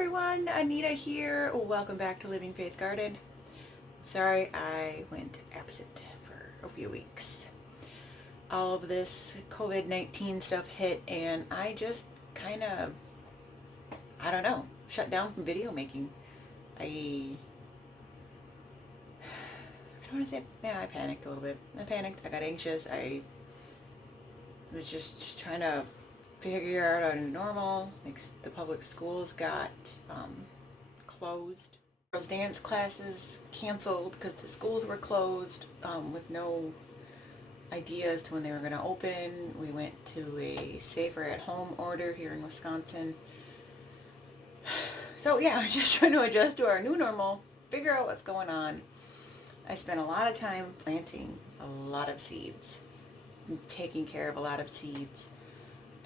everyone, Anita here. Welcome back to Living Faith Garden. Sorry I went absent for a few weeks. All of this COVID-19 stuff hit and I just kind of, I don't know, shut down from video making. I don't want to say, yeah, I panicked a little bit. I panicked, I got anxious, I was just trying to figure out a new normal. Like the public schools got closed. Girls' dance classes canceled because the schools were closed with no idea as to when they were going to open. We went to a safer at home order here in Wisconsin. So yeah, I'm just trying to adjust to our new normal, figure out what's going on. I spent a lot of time planting a lot of seeds, taking care of a lot of seeds,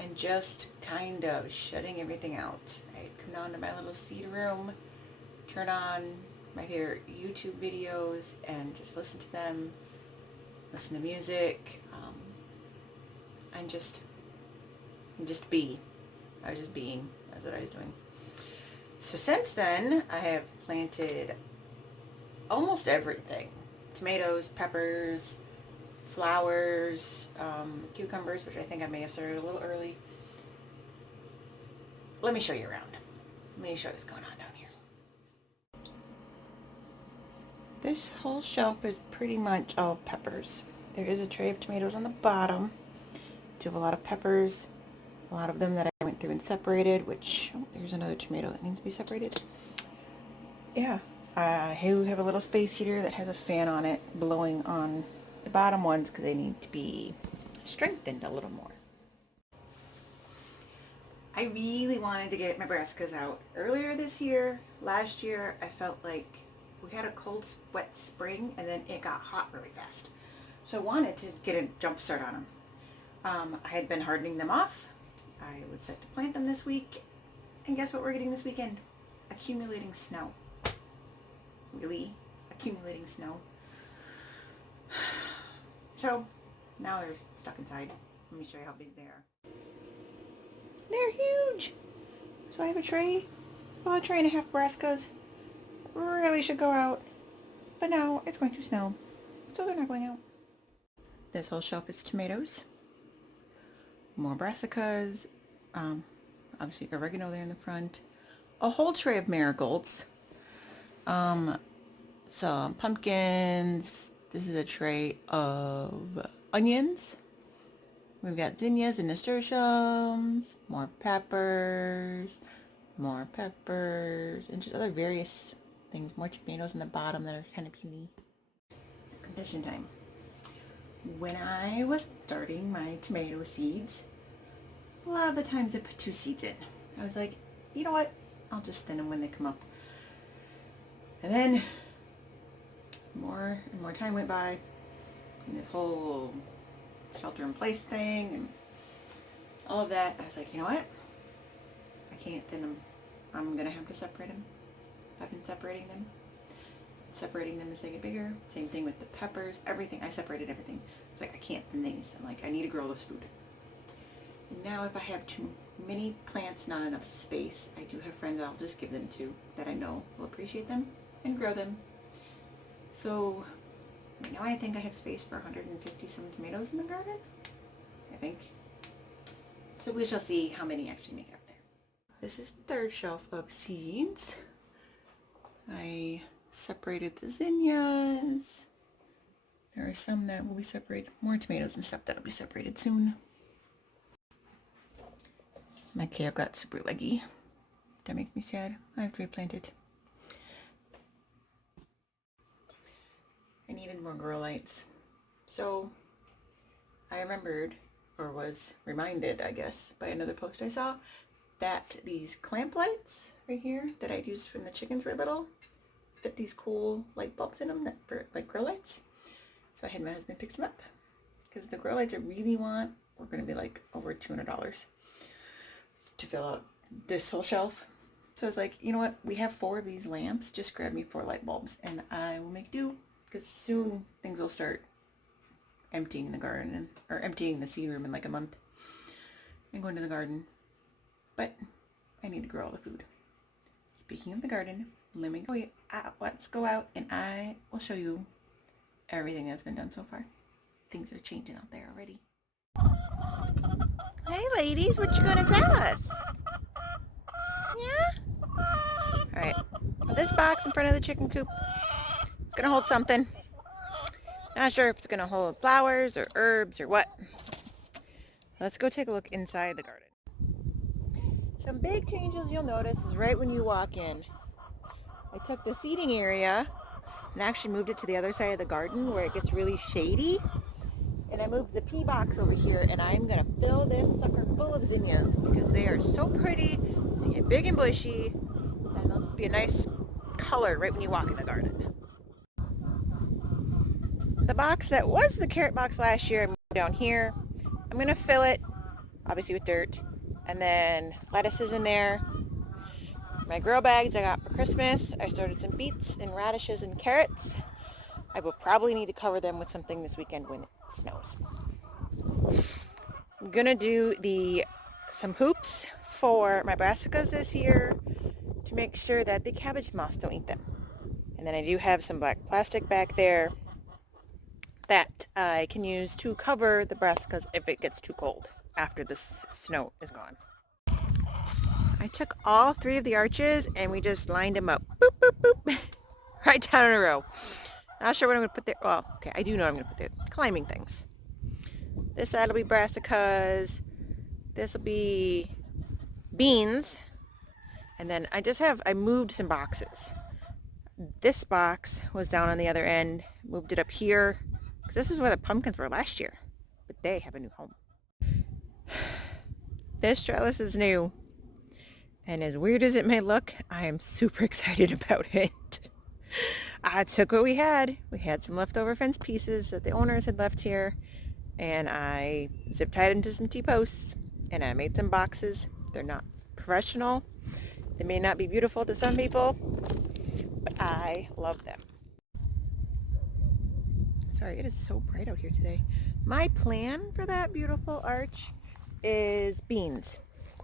and just kind of shutting everything out. I'd come down to my little seed room, turn on my favorite YouTube videos and just listen to them, listen to music, and just be. I was just being. That's what I was doing. So since then, I have planted almost everything. Tomatoes, peppers, flowers, cucumbers, which I think I may have started a little early. Let me show you around. Let me show you what's going on down here. This whole shelf is pretty much all peppers. There is a tray of tomatoes on the bottom. Do have a lot of peppers, a lot of them that I went through and separated, which, oh, there's another tomato that needs to be separated. Yeah, I have a little space heater that has a fan on it blowing on the bottom ones because they need to be strengthened a little more. I really wanted to get my brassicas out. Earlier this year, last year, I felt like we had a cold, wet spring and then it got hot really fast. So I wanted to get a jump start on them. I had been hardening them off. I was set to plant them this week. And guess what we're getting this weekend? Accumulating snow. Really? Accumulating snow. So now they're stuck inside. Let me show you how big they are. They're huge. So I have a tray, well, a tray and a half brassicas. Really should go out, but now it's going to snow, so they're not going out. This whole shelf is tomatoes, more brassicas, obviously oregano there in the front, a whole tray of marigolds, some pumpkins. This is a tray of onions. We've got zinnias and nasturtiums, more peppers, and just other various things. More tomatoes in the bottom that are kind of puny. Condition time. When I was starting my tomato seeds, a lot of the times I put 2 seeds in. I was like, you know what? I'll just thin them when they come up. And then more and more time went by, and this whole shelter in place thing and all of that, I was like, you know what? I can't thin them. I'm gonna have to separate them. I've been separating them as they get bigger. Same thing with the peppers, everything. I separated everything. It's like, I can't thin these. I'm like, I need to grow this food. Now if I have too many plants, not enough space, I do have friends I'll just give them to that I know will appreciate them and grow them. So right now I think I have space for 150 some tomatoes in the garden, I think. So we shall see how many actually make it up there. This is the third shelf of seeds. I separated the zinnias. There are some that will be separated, more tomatoes and stuff that'll be separated soon. My kale got super leggy. That makes me sad. I have to replant it. I needed more grow lights. So I remembered, or was reminded, I guess, by another post I saw, that these clamp lights right here that I'd used when the chickens were little fit these cool light bulbs in them that for like grow lights. So I had my husband pick some up because the grow lights I really want were going to be like over $200 to fill out this whole shelf. So I was like, you know what? We have 4 of these lamps. Just grab me 4 light bulbs and I will make do, because soon things will start emptying the garden, or emptying the seed room in like a month and going to the garden. But I need to grow all the food. Speaking of the garden, let's go out and I will show you everything that's been done so far. Things are changing out there already. Hey ladies, what you gonna tell us? Yeah? Alright, this box in front of the chicken coop is gonna hold something. Not sure if it's gonna hold flowers or herbs or what. Let's go take a look inside the garden. Some big changes you'll notice is right when you walk in. I took the seating area and actually moved it to the other side of the garden where it gets really shady. And I moved the pea box over here, and I'm gonna fill this sucker full of zinnias because they are so pretty. They get big and bushy, and they'll just be a nice color right when you walk in the garden. The box that was the carrot box last year, I moved down here. I'm gonna fill it, obviously with dirt, and then lettuce is in there. My grow bags I got for Christmas. I started some beets and radishes and carrots. I will probably need to cover them with something this weekend when it snows. I'm gonna do some hoops for my brassicas this year to make sure that the cabbage moths don't eat them. And then I do have some black plastic back there that I can use to cover the brassicas if it gets too cold after the snow is gone. I took all 3 of the arches and we just lined them up. Boop, boop, boop. Right down in a row. Not sure what I'm going to put there. Well, okay, I do know what I'm going to put there. Climbing things. This side will be brassicas. This will be beans. And then I moved some boxes. This box was down on the other end. Moved it up here. Because this is where the pumpkins were last year. But they have a new home. This trellis is new. And as weird as it may look, I am super excited about it. I took what we had. We had some leftover fence pieces that the owners had left here, and I zip tied into some T-posts, and I made some boxes. They're not professional. They may not be beautiful to some people, but I love them. Sorry, it is so bright out here today. My plan for that beautiful arch is beans.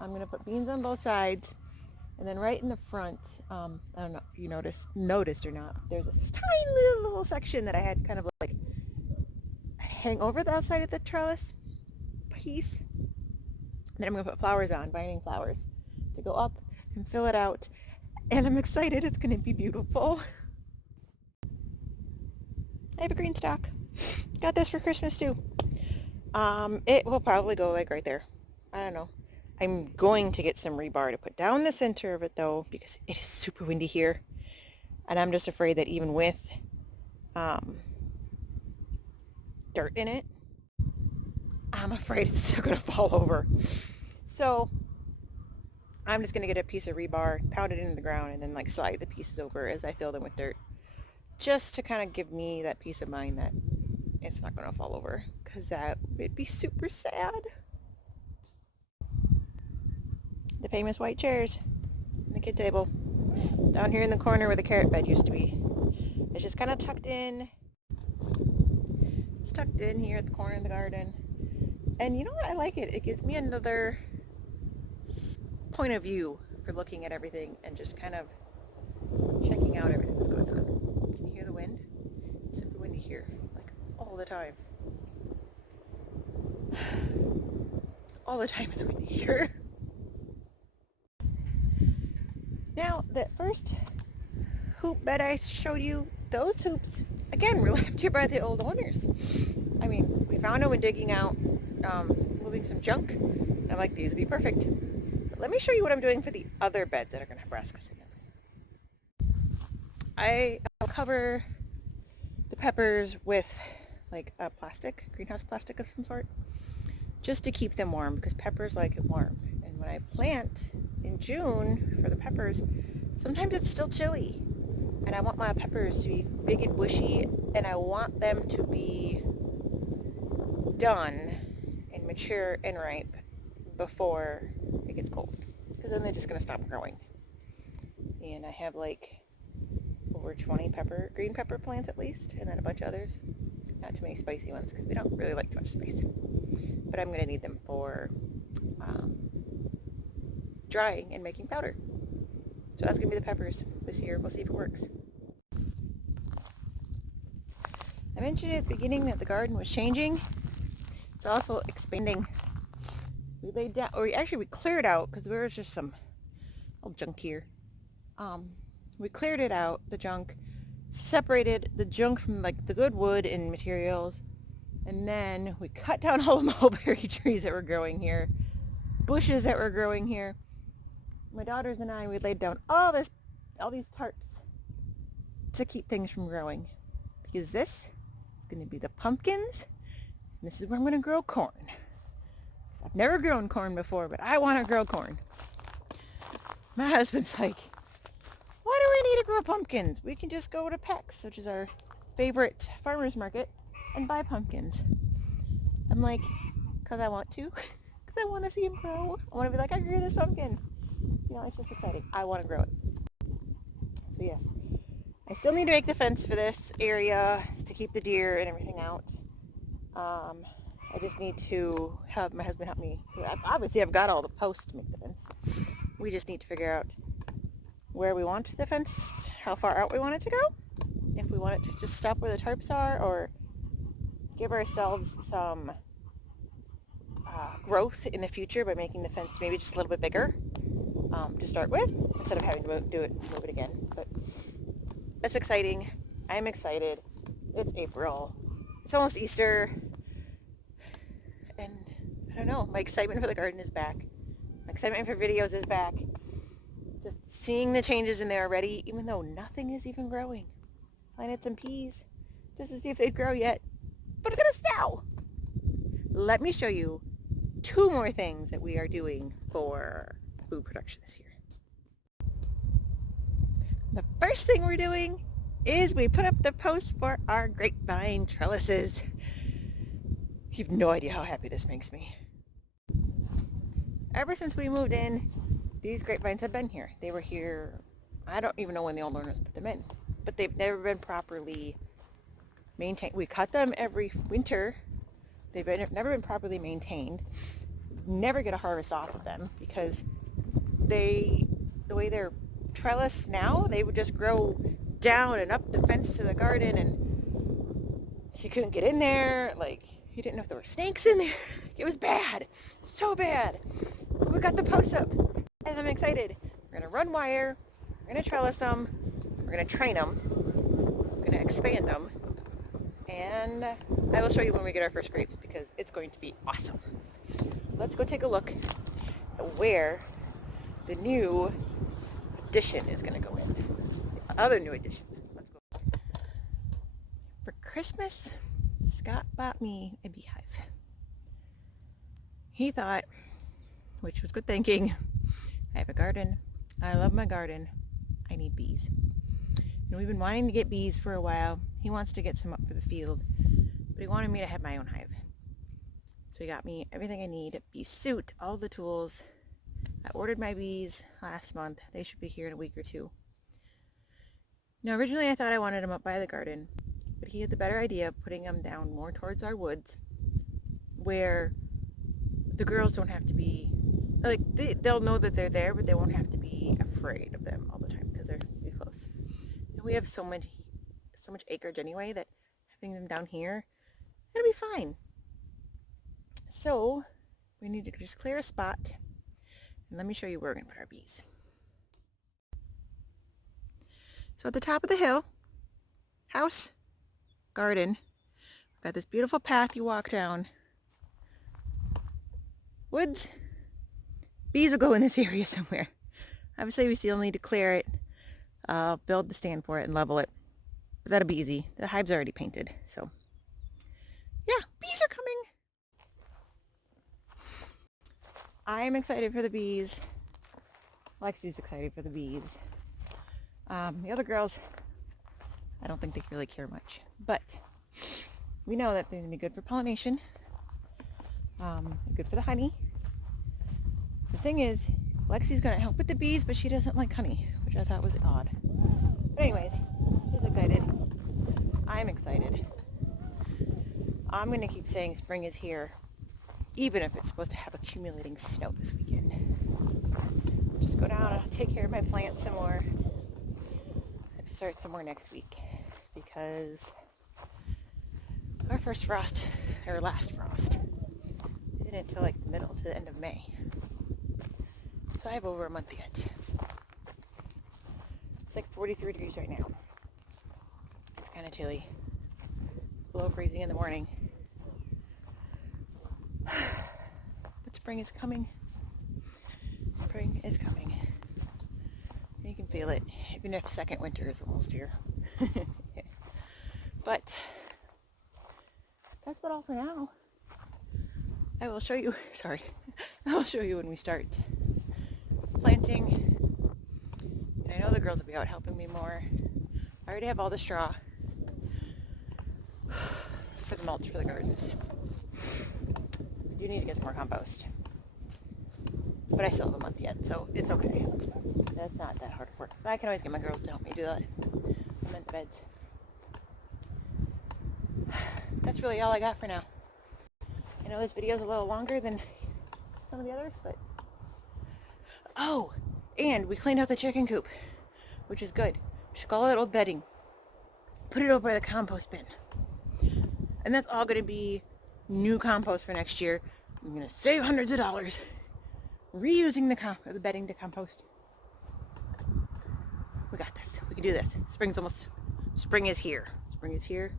I'm going to put beans on both sides. And then right in the front, I don't know if you noticed or not, there's a tiny little section that I had kind of like hang over the outside of the trellis piece. And then I'm going to put flowers on, binding flowers, to go up and fill it out. And I'm excited. It's going to be beautiful. I have a green stalk. Got this for Christmas too. It will probably go like right there. I don't know. I'm going to get some rebar to put down the center of it though, because it is super windy here. And I'm just afraid that even with dirt in it, I'm afraid it's still going to fall over. So I'm just going to get a piece of rebar, pound it into the ground, and then like slide the pieces over as I fill them with dirt. Just to kind of give me that peace of mind that it's not going to fall over, because that would be super sad. The famous white chairs and the kid table down here in the corner where the carrot bed used to be. It's just kind of tucked in. It's tucked in here at the corner of the garden. And you know what? I like it. It gives me another point of view for looking at everything and just kind of checking out everything that's going on. Can you hear the wind? It's super windy here, like all the time. All the time it's windy here. Now, the first hoop bed I showed you, those hoops, again, were left here by the old owners. I mean, we found them when digging out, moving some junk. And I'm like, these would be perfect. But let me show you what I'm doing for the other beds that are going to have brassicas in them. I'll cover the peppers with like a plastic, greenhouse plastic of some sort, just to keep them warm, because peppers like it warm. And when I plant in June for the peppers, sometimes it's still chilly, and I want my peppers to be big and bushy, and I want them to be done and mature and ripe before it gets cold, because then they're just going to stop growing. And I have like over 20 green pepper plants at least, and then a bunch of others. Not too many spicy ones because we don't really like too much spice, but I'm going to need them for drying and making powder. So that's gonna be the peppers this year. We'll see if it works. I mentioned at the beginning that the garden was changing. It's also expanding. We laid down, or actually we cleared out, because there was just some old junk here. We cleared it out, the junk, separated the junk from like the good wood and materials, and then we cut down all the mulberry trees that were growing here, bushes that were growing here. My daughters and I, we laid down all these tarps to keep things from growing, because this is going to be the pumpkins, and this is where I'm going to grow corn. I've never grown corn before, but I want to grow corn. My husband's like, why do we need to grow pumpkins? We can just go to Peck's, which is our favorite farmer's market, and buy pumpkins. I'm like, because I want to. Because I want to see him grow. I want to be like, I grew this pumpkin. You know, it's just exciting. I want to grow it. So yes, I still need to make the fence for this area to keep the deer and everything out. I just need to have my husband help me. Obviously, I've got all the posts to make the fence. We just need to figure out where we want the fence, how far out we want it to go, if we want it to just stop where the tarps are, or give ourselves some growth in the future by making the fence maybe just a little bit bigger to start with, instead of having to move it again. But it's exciting. I'm excited. It's April. It's almost Easter. And I don't know, my excitement for the garden is back. My excitement for videos is back. Just seeing the changes in there already, even though nothing is even growing. I planted some peas just to see if they'd grow yet. But it's gonna snow! Let me show you 2 more things that we are doing for food production this year. The first thing we're doing is we put up the posts for our grapevine trellises. You have no idea how happy this makes me. Ever since we moved in, these grapevines have been here. They were here, I don't even know when the old owners put them in, but they've never been properly maintained. We cut them every winter. They've never been properly maintained. Never get a harvest off of them, because the way they're trellised now, they would just grow down and up the fence to the garden, and you couldn't get in there. Like, you didn't know if there were snakes in there. It was bad. So bad. We got the posts up, and I'm excited. We're going to run wire. We're going to trellis them. We're going to train them. We're going to expand them. And I will show you when we get our first grapes, because it's going to be awesome. Let's go take a look at where the new addition is going to go in. The other new addition. Let's go. For Christmas, Scott bought me a beehive. He thought, which was good thinking, I have a garden. I love my garden. I need bees. And we've been wanting to get bees for a while. He wants to get some up for the field, but he wanted me to have my own hive. So he got me everything I need, a bee suit, all the tools. I ordered my bees last month. They should be here in a week or 2. Now, originally I thought I wanted them up by the garden, but he had the better idea of putting them down more towards our woods, where the girls don't have to be, like, they'll know that they're there, but they won't have to be afraid of them all the time, because they're too close. And we have so much acreage anyway, that having them down here, it'll be fine. So we need to just clear a spot, and let me show you where we're going to put our bees. So at the top of the hill, house, garden, we've got this beautiful path you walk down. Woods, bees will go in this area somewhere. Obviously we still need to clear it, build the stand for it, and level it. But that'll be easy. The hive's already painted, so yeah, bees are coming. I'm excited for the bees. Lexi's excited for the bees. The other girls, I don't think they really care much, but we know that they're going to be good for pollination, good for the honey. The thing is, Lexi's going to help with the bees, but she doesn't like honey, which I thought was odd. But anyways, she's excited. I'm excited. I'm going to keep saying spring is here, even if it's supposed to have accumulating snow this weekend. just go down and take care of my plants some more. I have to start some more next week because our first frost, or last frost, didn't until like the middle to the end of May. So I have over a month yet. It's like 43 degrees right now. It's kind of chilly. Below freezing in the morning. But spring is coming. Spring is coming. You can feel it, even if second winter is almost here. But that's about all for now. I will show you, I will show you when we start planting. And I know the girls will be out helping me more. I already have all the straw for the mulch for the gardens. I do need to get some more compost. But I still have a month yet, so it's okay. That's not that hard of work. So I can always get my girls to help me do that. Cement the beds. That's really all I got for now. I know this video is a little longer than some of the others, but... Oh! And we cleaned out the chicken coop, which is good. We took all that old bedding, put it over by the compost bin. And that's all going to be new compost for next year. I'm going to save hundreds of dollars reusing the bedding to compost. We got this. We can do this. Spring is here. Spring is here.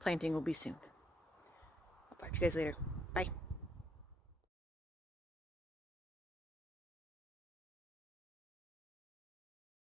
Planting will be soon. I'll talk to you guys later. Bye.